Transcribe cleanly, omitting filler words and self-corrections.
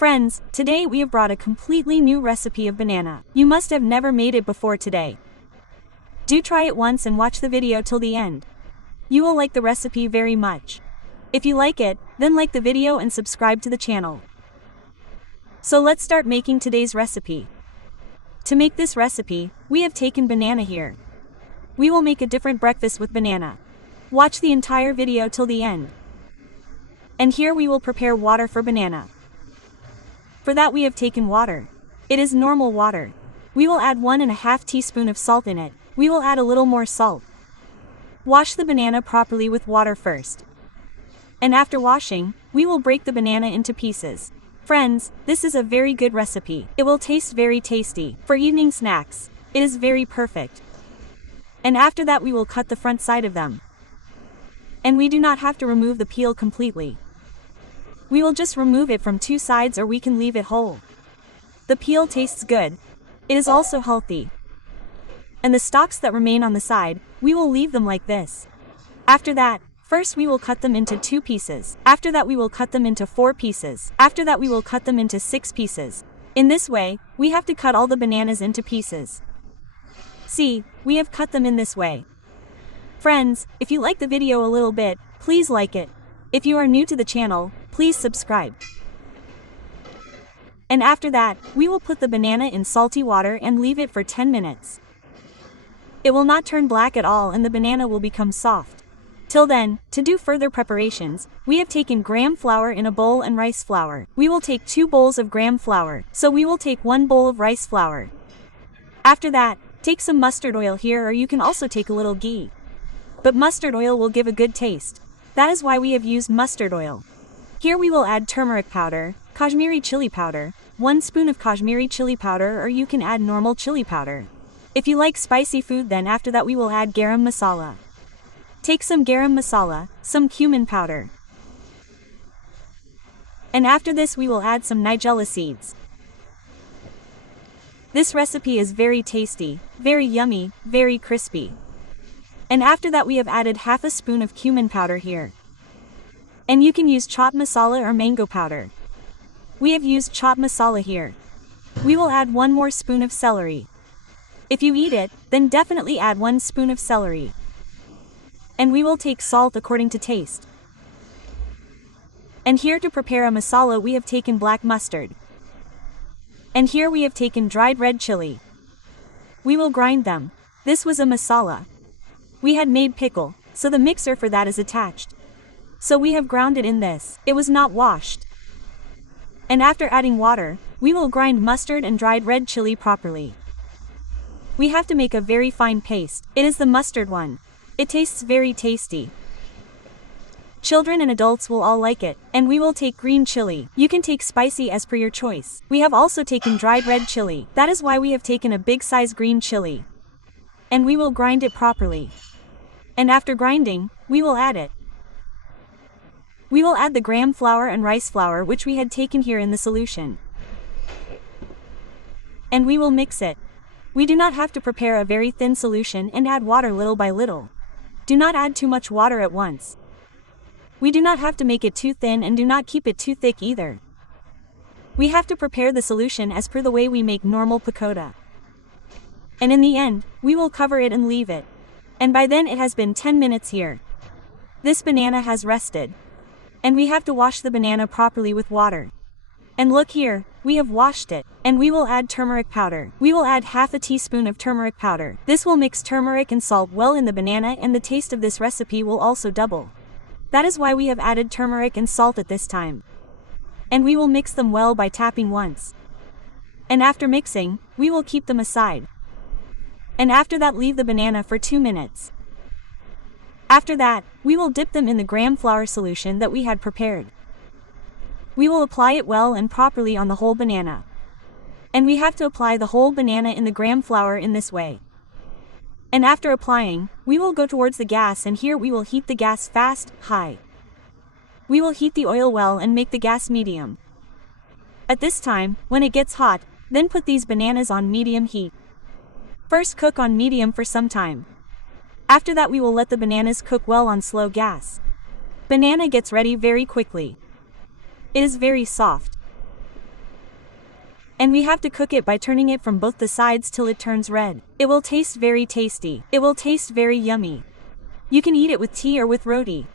Friends, today we have brought a completely new recipe of banana. You must have never made it before today. Do try it once and watch the video till the end. You will like the recipe very much. If you like it, then like the video and subscribe to the channel. So let's start making today's recipe. To make this recipe, we have taken banana here. We will make a different breakfast with banana. Watch the entire video till the end. And here we will prepare water for banana. For that we have taken water. It is normal water. We will add 1.5 teaspoon of salt in it. We will add a little more salt. Wash the banana properly with water first. And after washing, we will break the banana into pieces. Friends, this is a very good recipe. It will taste very tasty. For evening snacks, it is very perfect. And after that we will cut the front side of them. And we do not have to remove the peel completely. We will just remove it from two sides, or we can leave it whole. The peel tastes good. It is also healthy. And the stalks that remain on the side, we will leave them like this. After that, first we will cut them into 2 pieces. After that we will cut them into 4 pieces. After that we will cut them into 6 pieces. In this way, we have to cut all the bananas into pieces. See, we have cut them in this way. Friends, if you like the video a little bit, please like it. If you are new to the channel, please subscribe. And after that, we will put the banana in salty water and leave it for 10 minutes. It will not turn black at all and the banana will become soft. Till then, to do further preparations, we have taken gram flour in a bowl and rice flour. We will take 2 bowls of gram flour, so we will take 1 bowl of rice flour. After that, take some mustard oil here, or you can also take a little ghee. But mustard oil will give a good taste. That is why we have used mustard oil. Here we will add turmeric powder, Kashmiri chili powder, 1 spoon of Kashmiri chili powder, or you can add normal chili powder. If you like spicy food, then after that we will add garam masala. Take some garam masala, some cumin powder. And after this we will add some nigella seeds. This recipe is very tasty, very yummy, very crispy. And after that we have added half a spoon of cumin powder here. And you can use chopped masala or mango powder. We have used chopped masala here. We will add 1 more spoon of celery. If you eat it, then definitely add 1 spoon of celery. And we will take salt according to taste. And here to prepare a masala we have taken black mustard. And here we have taken dried red chili. We will grind them. This was a masala. We had made pickle, so the mixer for that is attached. So we have ground it in this. It was not washed. And after adding water, we will grind mustard and dried red chili properly. We have to make a very fine paste. It is the mustard one. It tastes very tasty. Children and adults will all like it. And we will take green chili. You can take spicy as per your choice. We have also taken dried red chili. That is why we have taken a big size green chili. And we will grind it properly. And after grinding, we will add it. We will add the gram flour and rice flour which we had taken here in the solution. And we will mix it. We do not have to prepare a very thin solution and add water little by little. Do not add too much water at once. We do not have to make it too thin and do not keep it too thick either. We have to prepare the solution as per the way we make normal pakoda. And in the end, we will cover it and leave it. And by then it has been 10 minutes here. This banana has rested. And we have to wash the banana properly with water. And look here, we have washed it. And we will add turmeric powder. We will add half a teaspoon of turmeric powder. This will mix turmeric and salt well in the banana, and the taste of this recipe will also double. That is why we have added turmeric and salt at this time. And we will mix them well by tapping once. And after mixing, we will keep them aside. And after that leave the banana for 2 minutes. After that, we will dip them in the gram flour solution that we had prepared. We will apply it well and properly on the whole banana. And we have to apply the whole banana in the gram flour in this way. And after applying, we will go towards the gas, and here we will heat the gas fast, high. We will heat the oil well and make the gas medium. At this time, when it gets hot, then put these bananas on medium heat. First cook on medium for some time. After that we will let the bananas cook well on slow gas. Banana gets ready very quickly. It is very soft. And we have to cook it by turning it from both the sides till it turns red. It will taste very tasty. It will taste very yummy. You can eat it with tea or with roti.